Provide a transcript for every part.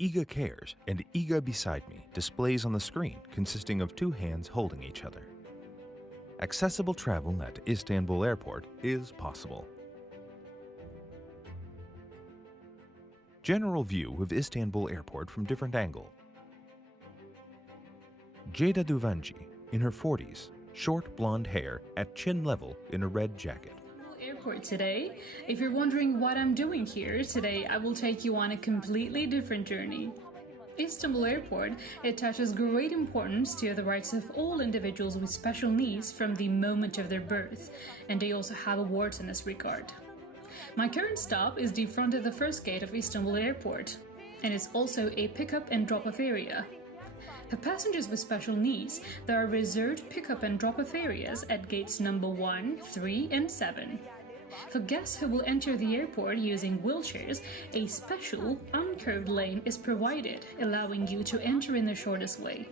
Iga Cares and Iga Beside Me displays on the screen consisting of two hands holding each other. Accessible travel at Istanbul Airport is possible. General view of Istanbul Airport from different angle. Ceyda Düvenci, in her 40s, short blonde hair at chin level in a red jacket. Airport today. If you're wondering what I'm doing here today, I will take you on a completely different journey. Istanbul Airport attaches great importance to the rights of all individuals with special needs from the moment of their birth, and they also have awards in this regard. My current stop is the front of the first gate of Istanbul Airport, and it's also a pickup and drop-off area. For passengers with special needs, there are reserved pickup and drop-off areas at gates number 1, 3, and 7. For guests who will enter the airport using wheelchairs, a special, uncurved lane is provided, allowing you to enter in the shortest way.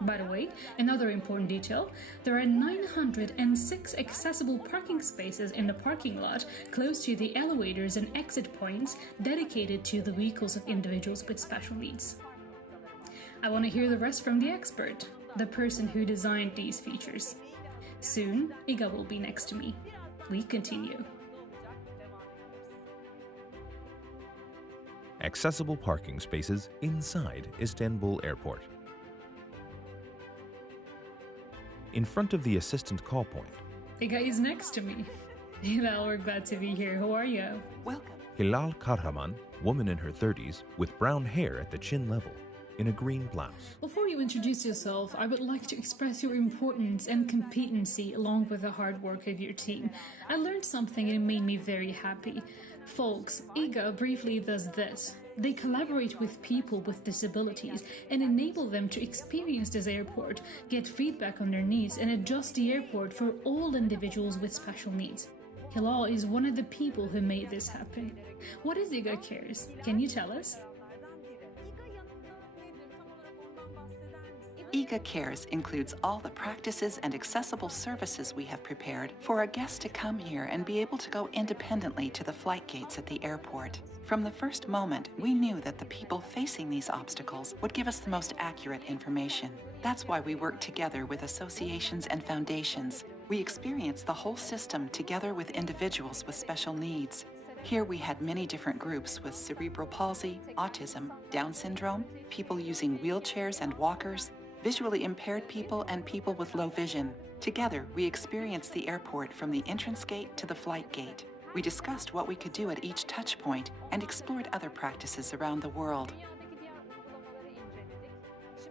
By the way, another important detail, there are 906 accessible parking spaces in the parking lot close to the elevators and exit points dedicated to the vehicles of individuals with special needs. I want to hear the rest from the expert, the person who designed these features. Soon, Iga will be next to me. We continue. Accessible parking spaces inside Istanbul Airport. In front of the assistant call point. Iga is next to me. Hilal, we're glad to be here. How are you? Welcome. Hilal Kahraman, woman in her 30s, with brown hair at the chin level, in a green blouse. Before you introduce yourself, I would like to express your importance and competency along with the hard work of your team. I learned something and it made me very happy. Folks, Iga briefly does this. They collaborate with people with disabilities and enable them to experience this airport, get feedback on their needs, and adjust the airport for all individuals with special needs. Hilal is one of the people who made this happen. What is Iga Cares? Can you tell us? Iga Cares includes all the practices and accessible services we have prepared for a guest to come here and be able to go independently to the flight gates at the airport. From the first moment, we knew that the people facing these obstacles would give us the most accurate information. That's why we work together with associations and foundations. We experience the whole system together with individuals with special needs. Here we had many different groups with cerebral palsy, autism, Down syndrome, people using wheelchairs and walkers, visually impaired people, and people with low vision. Together, we experienced the airport from the entrance gate to the flight gate. We discussed what we could do at each touch point and explored other practices around the world.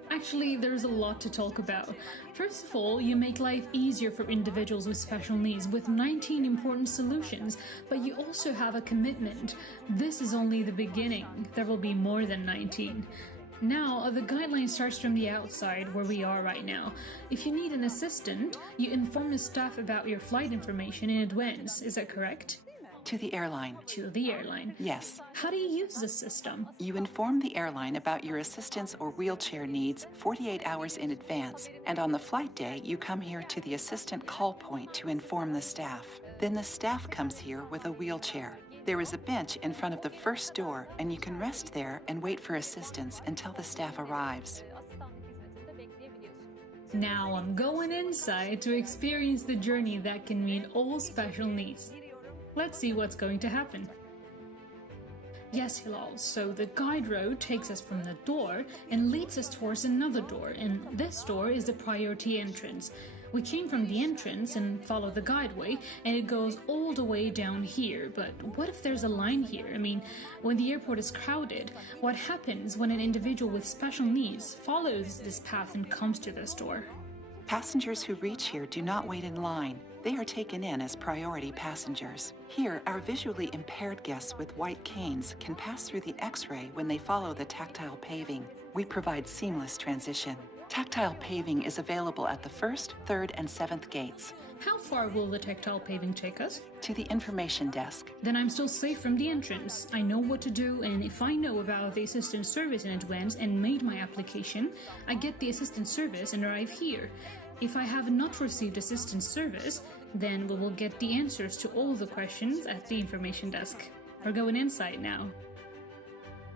Actually, there's a lot to talk about. First of all, you make life easier for individuals with special needs with 19 important solutions, but you also have a commitment. This is only the beginning. There will be more than 19. Now, the guideline starts from the outside, where we are right now. If you need an assistant, you inform the staff about your flight information in advance. Is that correct? To the airline. To the airline. Yes. How do you use this system? You inform the airline about your assistance or wheelchair needs 48 hours in advance, and on the flight day, you come here to the assistant call point to inform the staff. Then the staff comes here with a wheelchair. There is a bench in front of the first door, and you can rest there and wait for assistance until the staff arrives. Now I'm going inside to experience the journey that can mean all special needs. Let's see what's going to happen. Yes, Hilal, so the guide road takes us from the door and leads us towards another door, and this door is the priority entrance. We came from the entrance and follow the guideway, and it goes all the way down here. But what if there's a line here? I mean, when the airport is crowded, what happens when an individual with special needs follows this path and comes to this door? Passengers who reach here do not wait in line. They are taken in as priority passengers. Here, our visually impaired guests with white canes can pass through the X-ray when they follow the tactile paving. We provide seamless transition. Tactile paving is available at the 1st, 3rd, and 7th gates. How far will the tactile paving take us? To the information desk. Then I'm still safe from the entrance. I know what to do, and if I know about the assistance service in advance and made my application, I get the assistance service and arrive here. If I have not received assistance service, then we will get the answers to all the questions at the information desk. We're going inside now.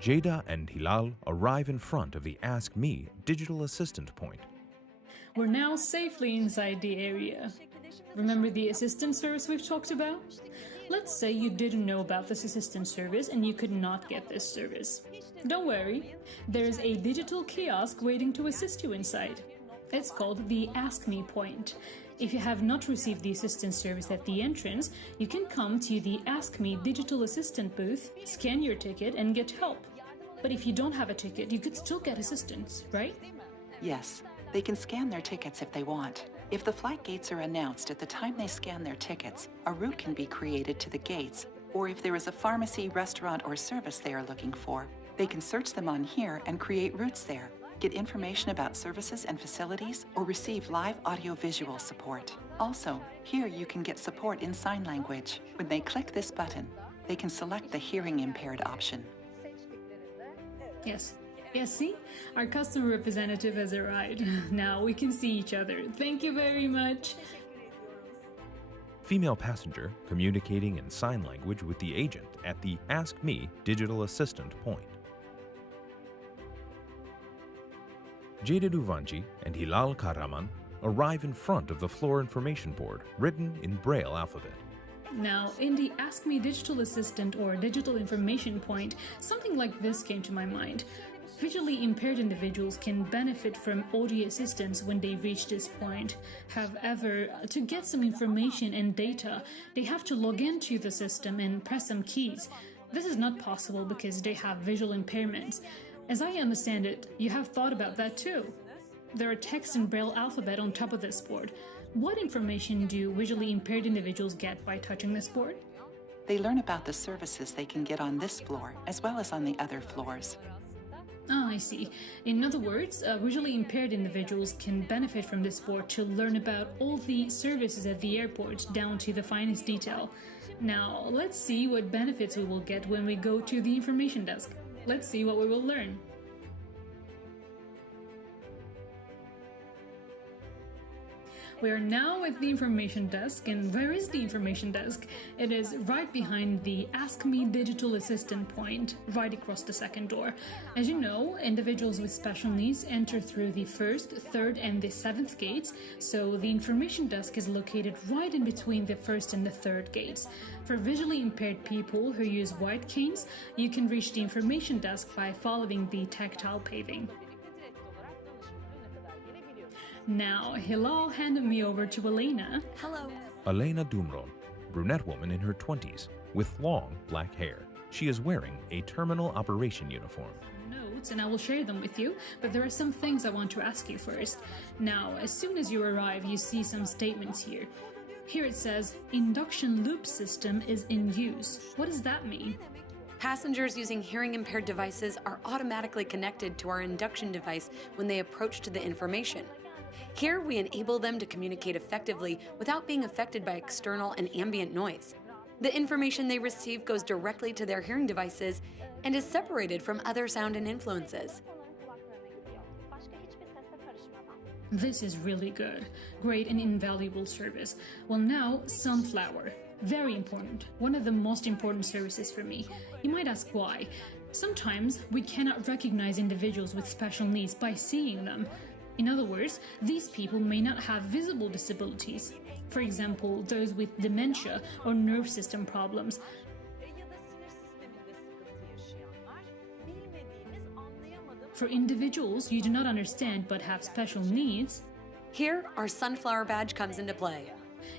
Ceyda and Hilal arrive in front of the Ask Me digital assistant point. We're now safely inside the area. Remember the assistant service we've talked about? Let's say you didn't know about this assistant service and you could not get this service. Don't worry, there's a digital kiosk waiting to assist you inside. It's called the Ask Me point. If you have not received the assistance service at the entrance, you can come to the Ask Me digital assistant booth, scan your ticket and get help. But if you don't have a ticket, you could still get assistance, right? Yes, they can scan their tickets if they want. If the flight gates are announced at the time they scan their tickets, a route can be created to the gates, or if there is a pharmacy, restaurant, or service they are looking for, they can search them on here and create routes there, get information about services and facilities, or receive live audio-visual support. Also, here you can get support in sign language. When they click this button, they can select the hearing impaired option. Yes, see? Our customer representative has arrived. Now we can see each other. Thank you very much. Female passenger communicating in sign language with the agent at the Ask Me digital assistant point. Ceyda Düvenci and Hilal Karaman arrive in front of the floor information board written in Braille alphabet. Now, in the Ask Me digital assistant or digital information point, something like this came to my mind. Visually impaired individuals can benefit from audio assistance when they reach this point. However, to get some information and data, they have to log into the system and press some keys. This is not possible because they have visual impairments. As I understand it, you have thought about that too. There are text in Braille alphabet on top of this board. What information do visually impaired individuals get by touching this board? They learn about the services they can get on this floor, as well as on the other floors. Ah, I see. In other words, visually impaired individuals can benefit from this board to learn about all the services at the airport down to the finest detail. Now, let's see what benefits we will get when we go to the information desk. Let's see what we will learn. We are now at the information desk, and where is the information desk? It is right behind the Ask Me digital assistant point, right across the second door. As you know, individuals with special needs enter through the first, third, and the seventh gates, so the information desk is located right in between the first and the third gates. For visually impaired people who use white canes, you can reach the information desk by following the tactile paving. Now, Hilal handed me over to Elena. Hello. Elena Dumron, brunette woman in her 20s, with long black hair. She is wearing a terminal operation uniform. Notes, and I will share them with you, but there are some things I want to ask you first. Now, as soon as you arrive, you see some statements here. Here it says, induction loop system is in use. What does that mean? Passengers using hearing-impaired devices are automatically connected to our induction device when they approach to the information. Here, we enable them to communicate effectively without being affected by external and ambient noise. The information they receive goes directly to their hearing devices and is separated from other sound and influences. This is really good. Great and invaluable service. Well, now, Sunflower. Very important. One of the most important services for me. You might ask why. Sometimes we cannot recognize individuals with special needs by seeing them. In other words, these people may not have visible disabilities. For example, those with dementia or nerve system problems. For individuals you do not understand but have special needs, here, our Sunflower badge comes into play.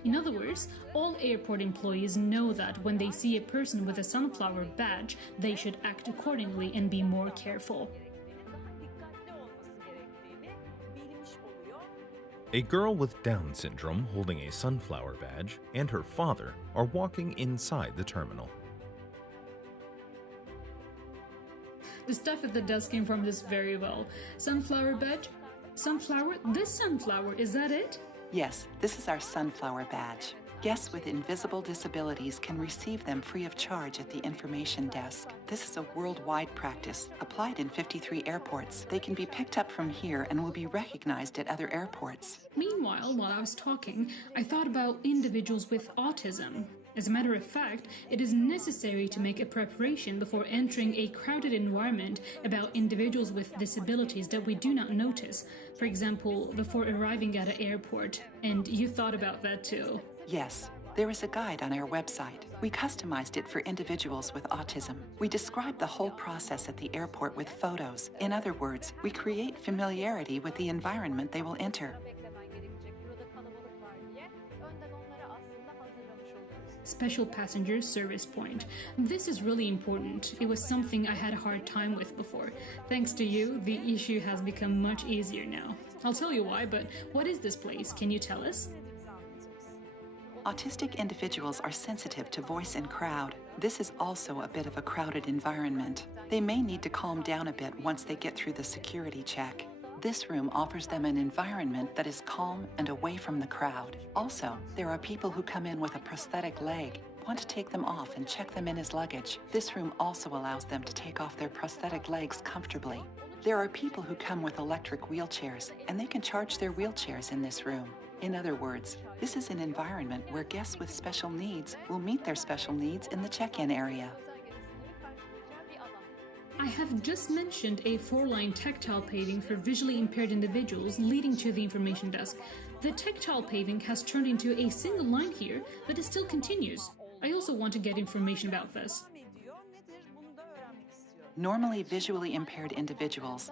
In other words, all airport employees know that when they see a person with a Sunflower badge, they should act accordingly and be more careful. A girl with Down syndrome holding a sunflower badge and her father are walking inside the terminal. The staff at the desk informed us very well. Sunflower badge? Sunflower? This sunflower, is that it? Yes, this is our Sunflower badge. Guests with invisible disabilities can receive them free of charge at the information desk. This is a worldwide practice, applied in 53 airports. They can be picked up from here and will be recognized at other airports. Meanwhile, while I was talking, I thought about individuals with autism. As a matter of fact, it is necessary to make a preparation before entering a crowded environment about individuals with disabilities that we do not notice. For example, before arriving at an airport. And you thought about that too. Yes, there is a guide on our website. We customized it for individuals with autism. We describe the whole process at the airport with photos. In other words, we create familiarity with the environment they will enter. Special passenger service point. This is really important. It was something I had a hard time with before. Thanks to you, the issue has become much easier now. I'll tell you why, but what is this place? Can you tell us? Autistic individuals are sensitive to voice and crowd. This is also a bit of a crowded environment. They may need to calm down a bit once they get through the security check. This room offers them an environment that is calm and away from the crowd. Also, there are people who come in with a prosthetic leg, want to take them off and check them in as luggage. This room also allows them to take off their prosthetic legs comfortably. There are people who come with electric wheelchairs, and they can charge their wheelchairs in this room. In other words, this is an environment where guests with special needs will meet their special needs in the check-in area. I have just mentioned a 4-line tactile paving for visually impaired individuals leading to the information desk. The tactile paving has turned into a single line here, but it still continues. I also want to get information about this. Normally visually impaired individuals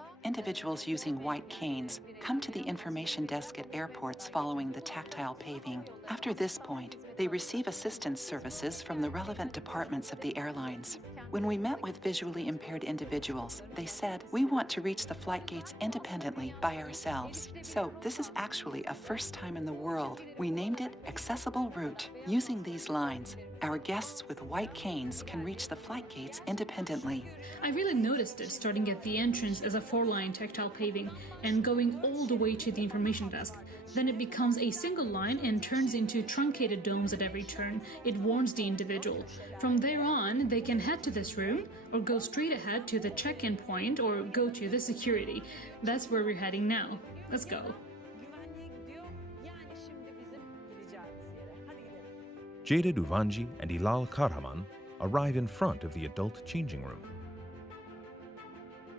using white canes, come to the information desk at airports following the tactile paving. After this point, they receive assistance services from the relevant departments of the airlines. When we met with visually impaired individuals, they said, "We want to reach the flight gates independently by ourselves." So this is actually a first time in the world. We named it Accessible Route. Using these lines, our guests with white canes can reach the flight gates independently. I really noticed it starting at the entrance as a 4-line tactile paving and going all the way to the information desk. Then it becomes a single line and turns into truncated domes at every turn. It warns the individual. From there on, they can head to this room, or go straight ahead to the check-in point, or go to the security. That's where we're heading now. Let's go. Ceyda, Düvenci, and Hilal Kahraman arrive in front of the adult changing room.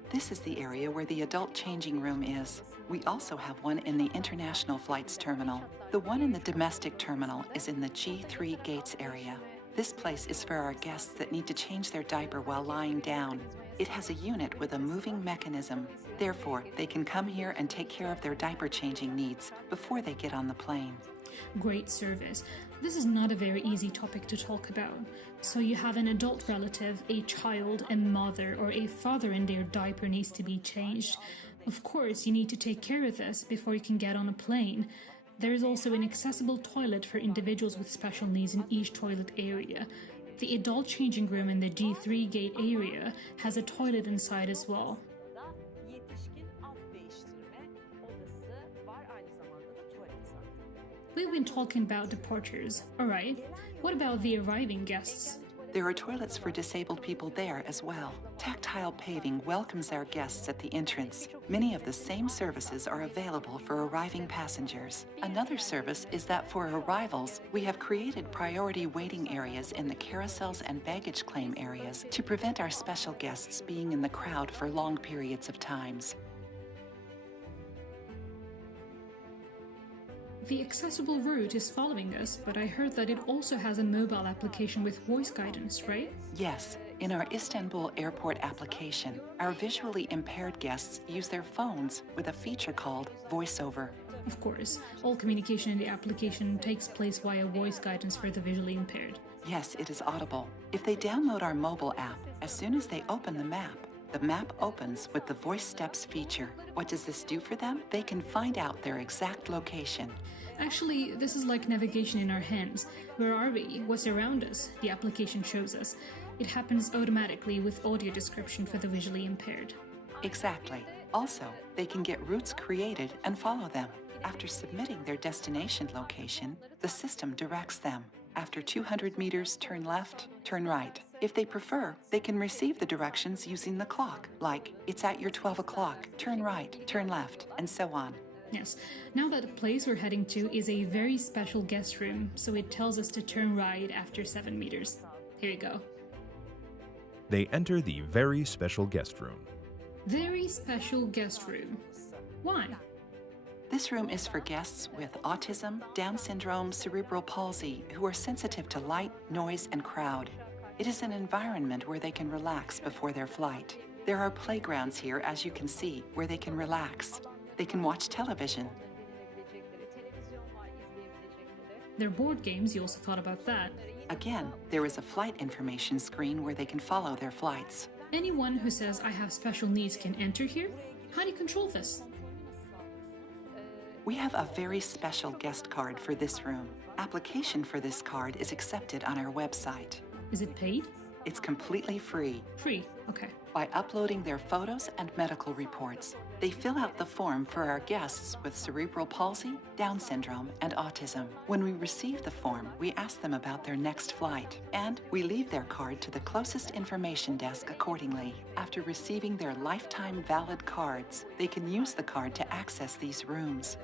This is the area where the adult changing room is. We also have one in the international flights terminal. The one in the domestic terminal is in the G3 gates area. This place is for our guests that need to change their diaper while lying down. It has a unit with a moving mechanism. Therefore, they can come here and take care of their diaper changing needs before they get on the plane. Great service. This is not a very easy topic to talk about. So you have an adult relative, a child, a mother, or a father, and their diaper needs to be changed. Of course, you need to take care of this before you can get on a plane. There is also an accessible toilet for individuals with special needs in each toilet area. The adult changing room in the G3 gate area has a toilet inside as well. We've been talking about departures. Alright, what about the arriving guests? There are toilets for disabled people there as well. Tactile paving welcomes our guests at the entrance. Many of the same services are available for arriving passengers. Another service is that for arrivals, we have created priority waiting areas in the carousels and baggage claim areas to prevent our special guests being in the crowd for long periods of times. The accessible route is following us, but I heard that it also has a mobile application with voice guidance, right? Yes. In our Istanbul airport application, our visually impaired guests use their phones with a feature called VoiceOver. Of course, all communication in the application takes place via voice guidance for the visually impaired. Yes, it is audible. If they download our mobile app, as soon as they open the map opens with the Voice Steps feature. What does this do for them? They can find out their exact location. Actually, this is like navigation in our hands. Where are we? What's around us? The application shows us. It happens automatically with audio description for the visually impaired. Exactly. Also, they can get routes created and follow them. After submitting their destination location, the system directs them. After 200 meters, turn left, turn right. If they prefer, they can receive the directions using the clock, like, it's at your 12 o'clock, turn right, turn left, and so on. Yes. Now that the place we're heading to is a very special guest room, so it tells us to turn right after 7 meters. Here you go. They enter the very special guest room. Very special guest room. Why? This room is for guests with autism, Down syndrome, cerebral palsy, who are sensitive to light, noise, and crowd. It is an environment where they can relax before their flight. There are playgrounds here, as you can see, where they can relax. They can watch television. Their board games, you also thought about that. Again, there is a flight information screen where they can follow their flights. Anyone who says I have special needs can enter here? How do you control this? We have a very special guest card for this room. Application for this card is accepted on our website. Is it paid? It's completely free. Free, okay. By uploading their photos and medical reports, they fill out the form for our guests with cerebral palsy, Down syndrome, and autism. When we receive the form, we ask them about their next flight, and we leave their card to the closest information desk accordingly. After receiving their lifetime valid cards, they can use the card to access these rooms.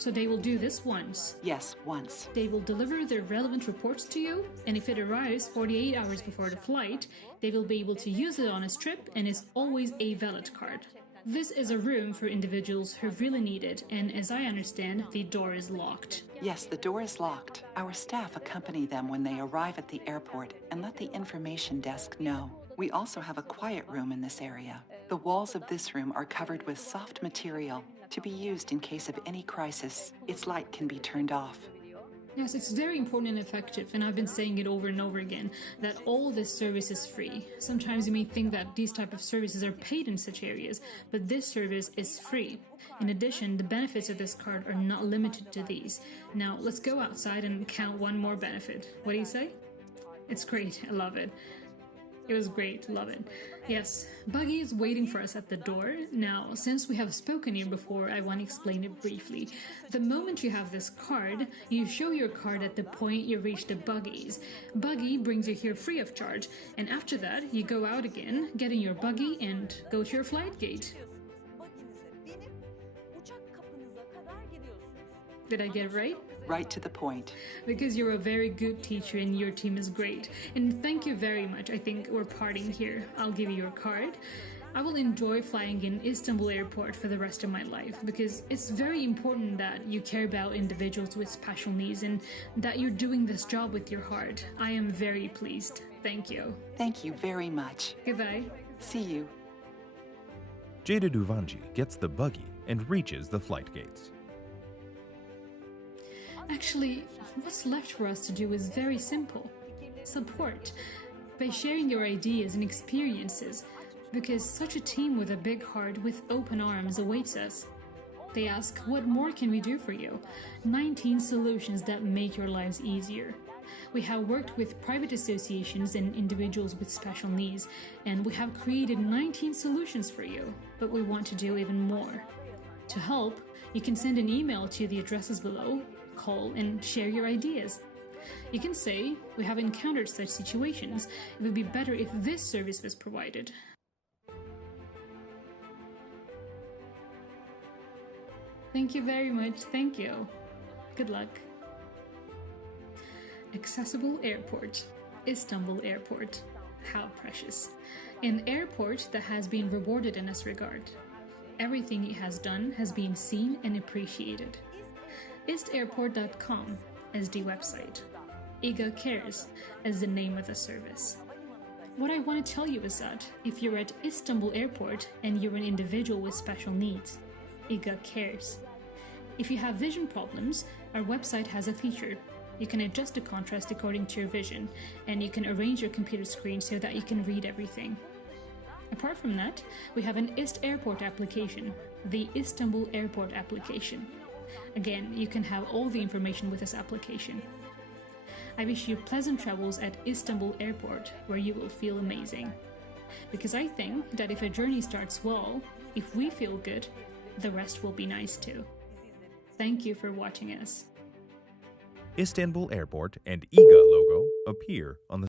So they will do this once. Yes, once. They will deliver their relevant reports to you, and if it arrives 48 hours before the flight, they will be able to use it on a trip, and it's always a valid card. This is a room for individuals who really need it, and as I understand, the door is locked. Yes, the door is locked. Our staff accompany them when they arrive at the airport and let the information desk know. We also have a quiet room in this area. The walls of this room are covered with soft material to be used in case of any crisis. Its light can be turned off. Yes, it's very important and effective, and I've been saying it over and over again, that all this service is free. Sometimes you may think that these type of services are paid in such areas, but this service is free. In addition, the benefits of this card are not limited to these. Now, let's go outside and count one more benefit. What do you say? It's great, I love it. It was great, love it. Yes, Buggy is waiting for us at the door. Now, since we have spoken here before, I want to explain it briefly. The moment you have this card, you show your card at the point you reach the Buggies. Buggy brings you here free of charge, and after that, you go out again, get in your Buggy, and go to your flight gate. Did I get it right? Right to the point. Because you're a very good teacher and your team is great. And thank you very much. I think we're parting here. I'll give you your card. I will enjoy flying in Istanbul Airport for the rest of my life because it's very important that you care about individuals with special needs and that you're doing this job with your heart. I am very pleased. Thank you. Thank you very much. Goodbye. See you. Ceyda Düvenci gets the buggy and reaches the flight gates. Actually, what's left for us to do is very simple. Support. By sharing your ideas and experiences, because such a team with a big heart with open arms awaits us. They ask, what more can we do for you? 19 solutions that make your lives easier. We have worked with private associations and individuals with special needs, and we have created 19 solutions for you, but we want to do even more. To help, you can send an email to the addresses below, call and share your ideas. You can say, we have encountered such situations. It would be better if this service was provided. Thank you very much. Thank you. Good luck. Accessible airport. Istanbul Airport. How precious. An airport that has been rewarded in this regard. Everything it has done has been seen and appreciated. istairport.com as the website. IGA Cares as the name of the service. What I want to tell you is that if you're at Istanbul Airport and you're an individual with special needs, IGA Cares. If you have vision problems, our website has a feature. You can adjust the contrast according to your vision, and you can arrange your computer screen so that you can read everything. Apart from that, we have an IST Airport application, the Istanbul Airport application. Again, you can have all the information with this application. I wish you pleasant travels at Istanbul Airport, where you will feel amazing. Because I think that if a journey starts well, if we feel good, the rest will be nice too. Thank you for watching us. Istanbul Airport and IGA logo appear on the